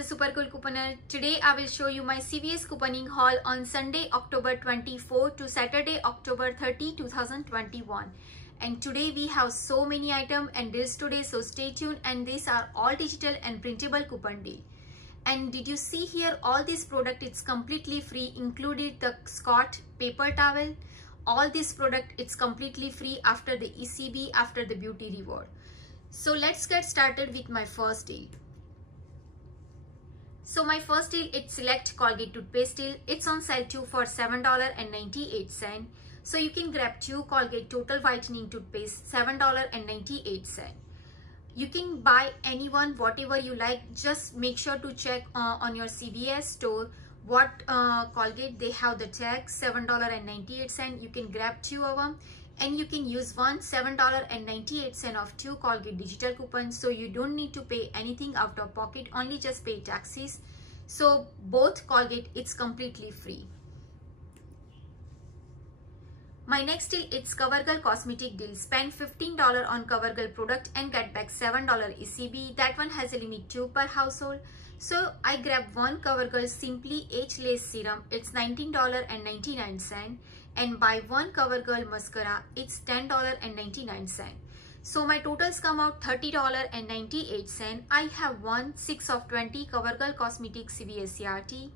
the Super Cool Couponer. Today I will show you my CVS couponing haul on Sunday, October 24 to Saturday, October 30, 2021. And today we have so many items and deals today, so stay tuned. And these are all digital and printable coupon deal. And did you see here all this product? It's completely free, included the Scott paper towel. All this product it's completely free after the ECB, after the beauty reward. So let's get started with my first deal. So my first deal, it's Select Colgate toothpaste deal. It's on sale too for $7.98. So you can grab 2 Colgate Total Whitening toothpaste, $7.98. You can buy anyone, whatever you like. Just make sure to check on your CVS store what Colgate they have the tag, $7.98. You can grab 2 of them. And you can use one $7.98 of 2 Colgate digital coupons, so you don't need to pay anything out of pocket, only just pay taxes. So both Colgate, it's completely free. My next deal, it's CoverGirl cosmetic deal. Spend $15 on CoverGirl product and get back $7 ECB. That one has a limit 2 per household. So I grabbed one CoverGirl Simply Ageless Serum. It's $19.99. And buy one CoverGirl mascara, it's $10.99. So my totals come out $30.98. I have 6 of 20 CoverGirl Cosmetic CVS CRT.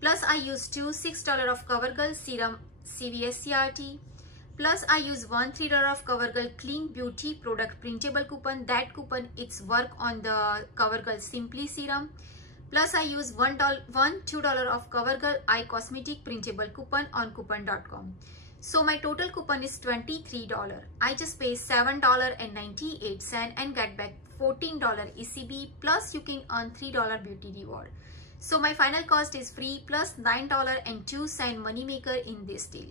Plus I use 2 $6 of CoverGirl Serum CVS CRT. Plus I use one $3 of CoverGirl Clean Beauty product printable coupon. That coupon it's work on the CoverGirl Simply Serum. Plus I use $2 of CoverGirl Eye Cosmetic printable coupon on coupon.com. So my total coupon is $23. I just pay $7.98 and get back $14 ECB, plus you can earn $3 beauty reward. So my final cost is free plus $9.02 money maker in this deal.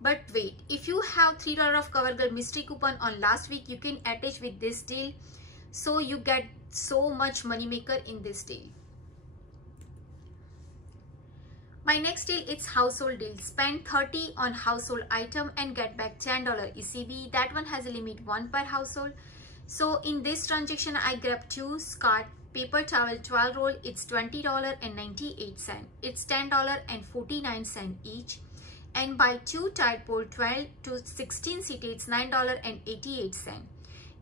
But wait, if you have $3 of CoverGirl mystery coupon on last week, you can attach with this deal. So you get so much money maker in this deal. My next deal, it's household deal. Spend $30 on household item and get back $10 ECB. That one has a limit 1 per household. So in this transaction, I grabbed 2 Scott paper towel 12 roll. It's $20.98. It's $10.49 each. And buy 2 Tide Pod 12 to 16 CT. It's $9.88.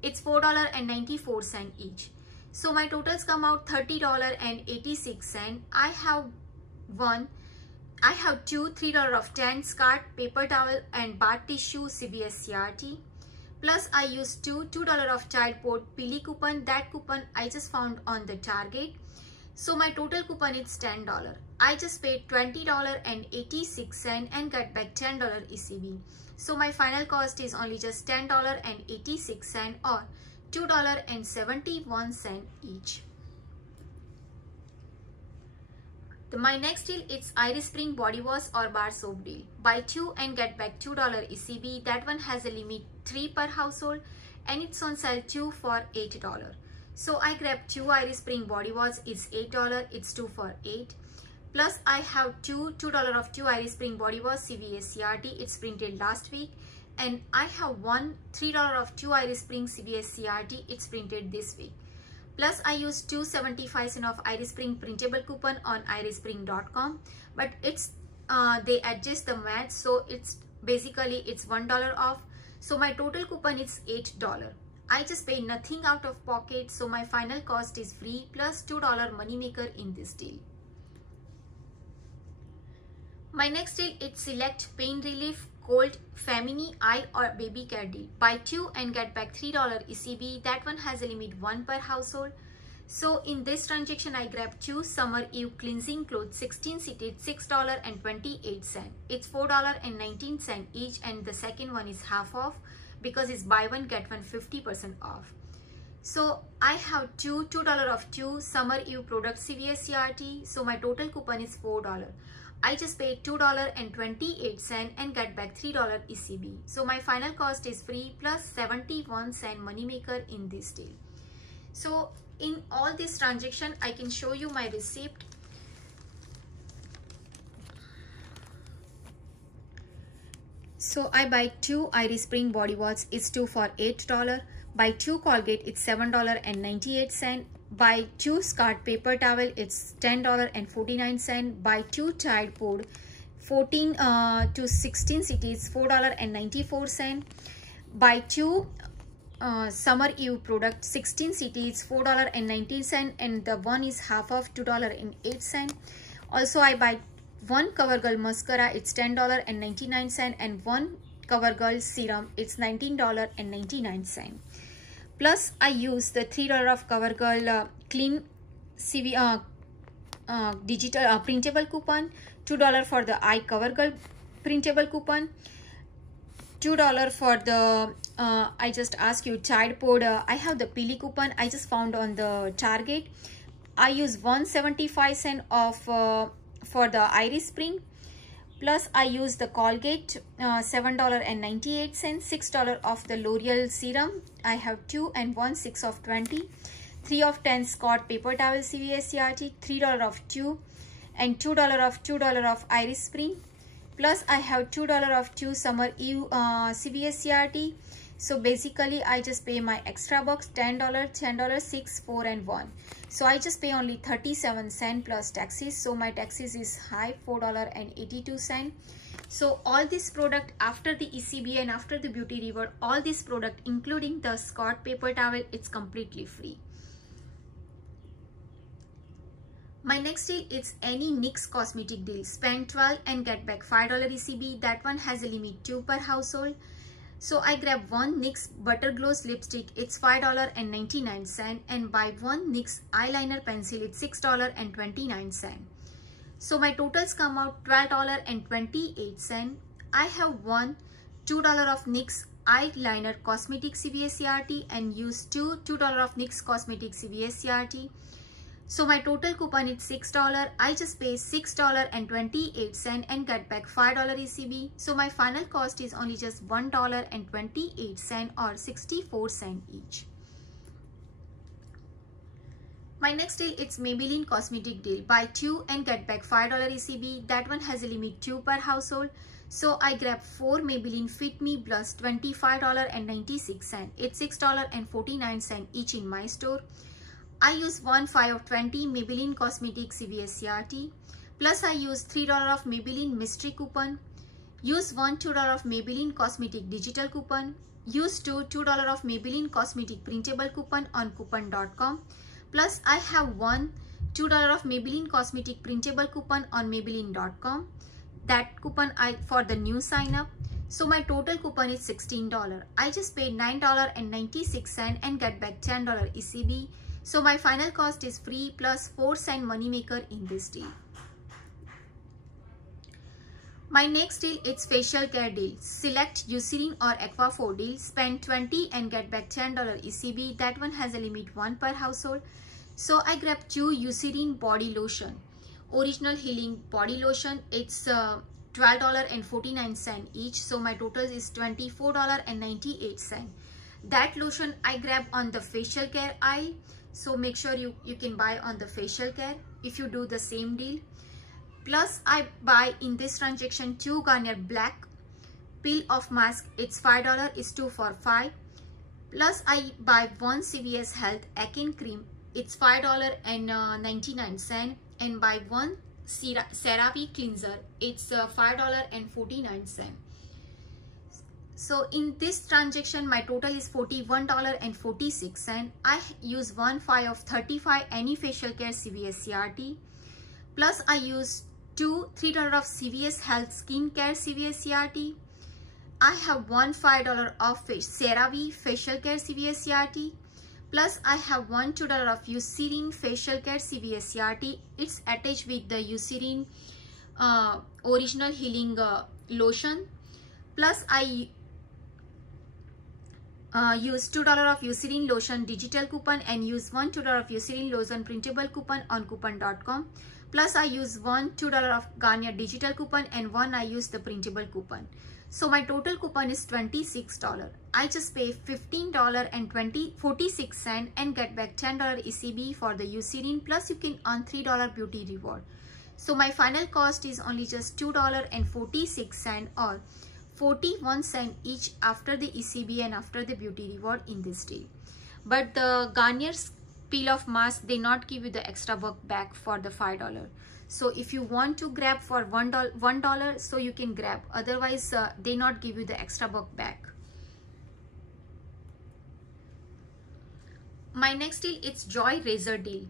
It's $4.94 each. So my totals come out $30.86. I have 2 $3 of 10 Scott paper towel and bath tissue CVS CRT. Plus I use 2 $2 of Tide Pod Pili coupon. That coupon I just found on the Target. So my total coupon is $10. I just paid $20.86 and got back $10 ECB. So my final cost is only just $10.86 or $2.71 each. My next deal, it's Iris Spring body wash or bar soap deal. Buy 2 and get back $2 ECB. That one has a limit 3 per household and it's on sale 2 for $8. So I grabbed 2 Iris Spring body wash. It's $8. It's 2 for $8. Plus I have $2 of 2 Iris Spring body wash CVS CRT. It's printed last week. And I have one $3 of 2 Iris Spring CVS CRT. It's printed this week. Plus I use 275 cents of Iris Spring printable coupon on irispring.com, but it's they adjust the math, so it's basically it's $1 off. So my total coupon is $8. I just pay nothing out of pocket, so my final cost is free plus $2 money maker in this deal. My next deal, it's Select Pain Relief Cold Femini Eye or Baby Care deal. Buy 2 and get back $3 ECB. That one has a limit 1 per household. So in this transaction, I grabbed 2 Summer Eve cleansing clothes 16 seated, $6.28. It's $4.19 each, and the second one is half off because it's buy one get one 50% off. So I have $2 of 2 Summer Eve products CVS CRT. So my total coupon is $4. I just paid $2.28 and get back $3 ECB. So my final cost is free plus 71 cent money maker in this deal. So in all this transaction, I can show you my receipt. So I buy 2 Iris Spring body wash. It's 2 for $8. Buy 2 Colgate. It's $7.98. buy 2 Scott paper towel, it's $10.49. Buy 2 Tide Pod 14 to 16 cities, $4.94. Buy 2 Summer Eve product 16 cities, $4.19, and the one is half of $2.08. Also I buy 1 CoverGirl mascara, it's $10.99, and 1 CoverGirl serum, it's $19.99. Plus I use the $3 of CoverGirl clean CV digital printable coupon, $2 for the CoverGirl printable coupon, $2 for the I just ask you Tide Pod. I have the Pili coupon I just found on the Target. I use 175 off for the Iris Spring. Plus I use the Colgate $7.98, $6 off the L'Oreal serum. I have 2 and 1 6 of 20, 3 of 10 Scott paper towel CVS CRT, $3 of 2, and $2 of Iris Spring. Plus I have $2 of 2 Summer Eve CVS CRT. So basically I just pay my extra box $10, 6, 4 and 1. So I just pay only 37 cents plus taxes. So my taxes is high, $4.82. So all this product after the ECB and after the beauty reward, all this product including the Scott paper towel, it's completely free. My next deal is any NYX cosmetic deal. Spend 12 and get back $5 ECB. That one has a limit 2 per household. So I grab 1 NYX Butter Gloss lipstick, it's $5.99, and buy 1 NYX eyeliner pencil, it's $6.29. So my totals come out $12.28. I have $2 of NYX eyeliner cosmetic CVS CRT and use $2 of NYX cosmetic CVS CRT. So my total coupon is $6. I just pay $6.28 and get back $5 ECB. So my final cost is only just $1.28 or 64 cents each. My next deal it's Maybelline cosmetic deal. Buy 2 and get back $5 ECB. That one has a limit 2 per household. So I grab 4 Maybelline Fit Me Blush, $25.96. It's $6.49 each in my store. I use 1 5 of 20 Maybelline Cosmetic CVS CRT. Plus I use $3 of Maybelline Mystery coupon. Use $2 of Maybelline Cosmetic Digital coupon. Use $2 of Maybelline Cosmetic Printable coupon on coupon.com. Plus I have $2 of Maybelline Cosmetic Printable coupon on Maybelline.com. That coupon for the new sign up. So my total coupon is $16. I just paid $9.96 and get back $10 ECB. So my final cost is free plus 4 cent moneymaker in this deal. My next deal it's facial care deal. Select Eucerin or Aquaphor deal. Spend 20 and get back $10 ECB. That one has a limit 1 per household. So I grab 2 Eucerin body lotion. Original Healing body lotion. It's $12.49 each. So my total is $24.98. That lotion I grab on the facial care aisle. So make sure you can buy on the facial care if you do the same deal. Plus I buy in this transaction 2 Garnier Black Peel Off Mask. It's $5. It's 2 for 5. Plus I buy 1 CVS Health Acne Cream. It's $5.99 and buy 1 CeraVe Cleanser. It's $5.49. So in this transaction, my total is $41.46. I use 1 5 of 35 any facial care CVS CRT. Plus I use $3 of CVS Health Skincare CVS CRT. I have $5 of CeraVe Facial Care CVS CRT. Plus I have $2 of Eucerin Facial Care CVS CRT. It's attached with the Eucerin Original Healing Lotion. Plus I use $2 of Eucerin Lotion Digital coupon and use $2 of Eucerin Lotion Printable coupon on coupon.com. Plus I use $2 of Garnier Digital coupon and I use the printable coupon. So my total coupon is $26. I just pay $15.46 and get back $10 ECB for the Eucerin. Plus you can earn $3 beauty reward. So my final cost is only just $2.46 or 41 cents each after the ECB and after the beauty reward in this deal. But the Garnier's peel off mask, they not give you the extra work back for the $5. So if you want to grab for $1, so you can grab, otherwise they not give you the extra work back. My next deal, it's Joy Razor deal.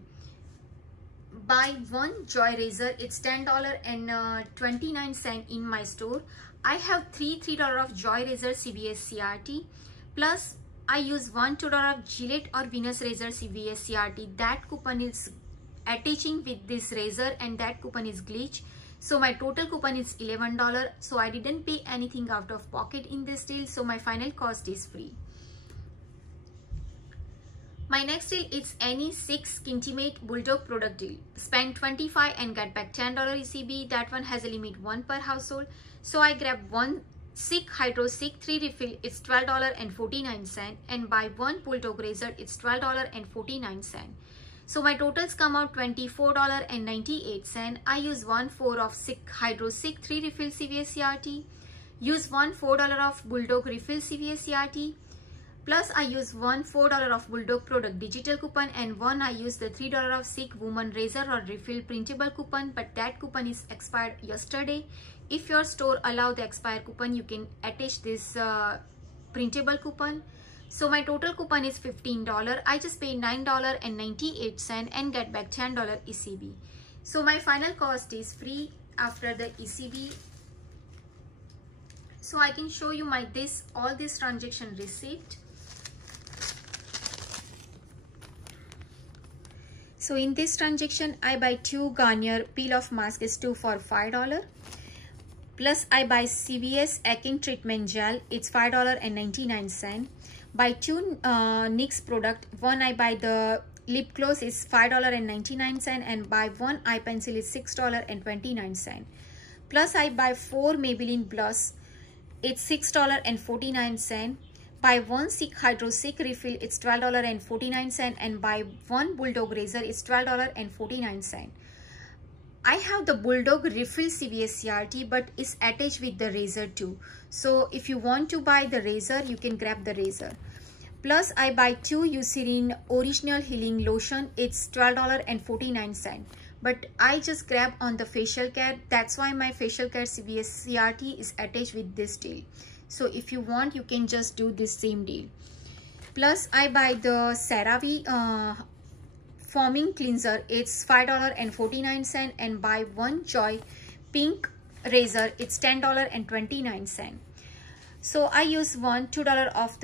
Buy one Joy Razor, it's $10.29 in my store. I have $3 of Joy Razor CVS CRT, plus I use $2 of Gillette or Venus Razor CVS CRT. That coupon is attaching with this razor and that coupon is glitch. So my total coupon is $11. So I didn't pay anything out of pocket in this deal. So my final cost is free. My next deal is any Sikh Intimate Bulldog product deal. Spend $25 and get back $10 ECB. That one has a limit 1 per household. So I grab one Sikh Hydro Sikh 3 refill, it's $12.49, and buy one Bulldog Razor, it's $12.49. So my totals come out $24.98. I use 1/4 of Sikh Hydro Sikh 3 refill CVS CRT, use $4 of Bulldog refill CVS CRT, plus I use $4 of Bulldog product digital coupon, and I use the $3 of Sikh Woman Razor or refill printable coupon, but that coupon is expired yesterday. If your store allow the expired coupon, you can attach this printable coupon. So my total coupon is $15. I just paid $9.98 and get back $10 ECB. So my final cost is free after the ECB. So I can show you my all this transaction receipt. So in this transaction, I buy 2 Garnier peel off mask, is 2 for $5. Plus I buy CVS Acne Treatment Gel, it's $5.99. Buy 2 NYX product, one I buy the lip gloss is $5.99, and buy one eye pencil is $6.29. Plus I buy 4 Maybelline blush, it's $6.49. Buy one Sikh Hydro Sikh refill, it's $12.49, and buy one Bulldog Razor, it's $12.49. I have the Bulldog refill CVS CRT, but it's attached with the razor too. So if you want to buy the razor, you can grab the razor. Plus I buy 2 Eucerin Original Healing Lotion, it's $12.49. But I just grab on the facial care. That's why my facial care CVS CRT is attached with this deal. So if you want, you can just do this same deal. Plus I buy the CeraVe foaming cleanser, it's $5.49, and buy one Joy pink razor, it's $10.29. So I use $2 of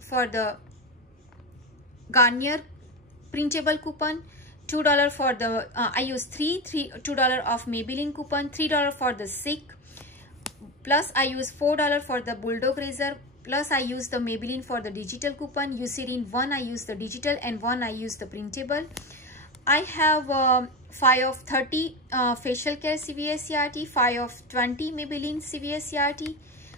for the Garnier printable coupon, $2 for the I use $2 of Maybelline coupon, $3 for the Sikh, plus I use $4 for the Bulldog razor, plus I use the Maybelline for the digital coupon. Eucerin, one I use the digital and one I use the printable. I have 5 of 30 facial care CVS CRT, 5 of 20 Maybelline CVS CRT,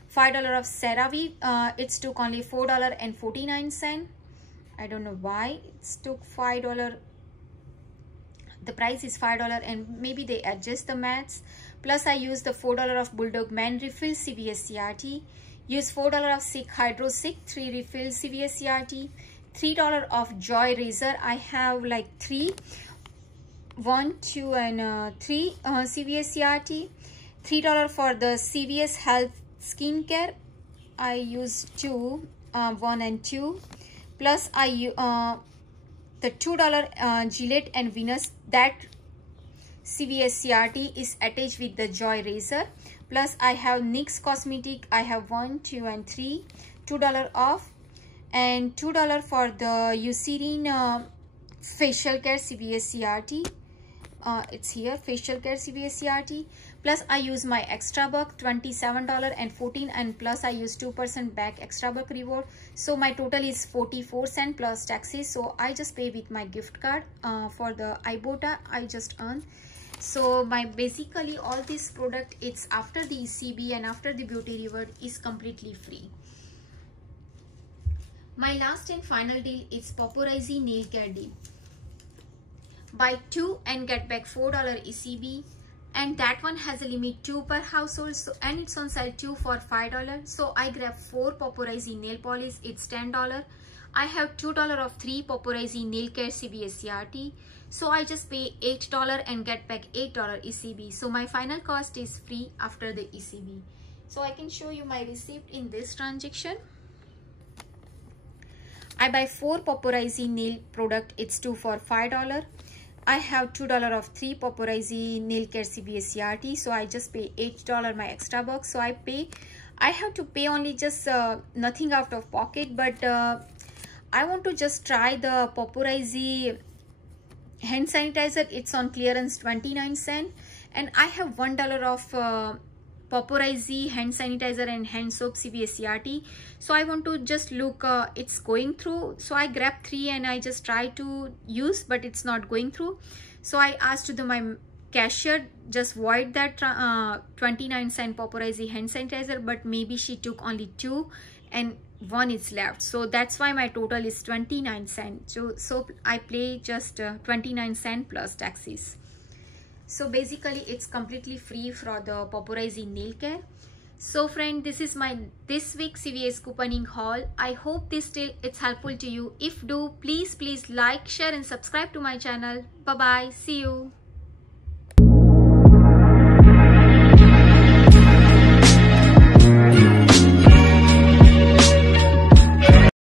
$5 of CeraVe, it's took only $4.49. I don't know why it's took $5. The price is $5 and maybe they adjust the maths. Plus I use the $4 of Bulldog Man Refill CVS CRT, use $4 of Sikh Hydro Sikh 3 Refill CVS CRT, $3 of Joy Razor. I have like 3, 1, 2 and 3 CVS CRT, $3 for the CVS Health Skincare. I use 2, 1 and 2. Plus I the $2 Gillette and Venus, that CVS CRT is attached with the Joy Razor. Plus I have NYX Cosmetic, I have 1, 2 and 3, $2 off, and $2 for the Eucerin facial care CVS CRT. It's here, facial care CVS CRT. Plus I use my extra buck, $27.14, and plus I use 2% back extra buck reward. So my total is 44 cents plus taxes. So I just pay with my gift card for the Ibotta I just earned. So my basically all this product, it's after the ECB and after the beauty reward is completely free. My last and final deal is Paparazzi nail care deal. Buy 2 and get back $4 ECB, and that one has a limit 2 per household, so and it's on sale 2 for $5. So I grab 4 Paparazzi nail polish, it's $10. I have $2 of 3 Paparazzi Nail Care CVS CRT. So I just pay $8 and get back $8 ECB. So my final cost is free after the ECB. So I can show you my receipt in this transaction. I buy 4 Paparazzi nail product, it's 2 for $5. I have $2 of 3 Paparazzi Nail Care CVS CRT. So I just pay $8 my extra box. So I have to pay only just nothing out of pocket, but I want to just try the Paparazzi hand sanitizer. It's on clearance 29 cents, and I have $1 of Paparazzi hand sanitizer and hand soap CVS CRT. So I want to just look it's going through. So I grab 3 and I just try to use, but it's not going through. So I asked my cashier just void that 29 cent Paparazzi hand sanitizer, but maybe she took only 2 and 1 is left. So that's why my total is 29 cents. So I pay just 29 cents plus taxes. So basically it's completely free for the Paparazzi nail care. So friend, this is my this week CVS couponing haul. I hope it's helpful to you. If do, please like, share and subscribe to my channel. Bye bye. See you.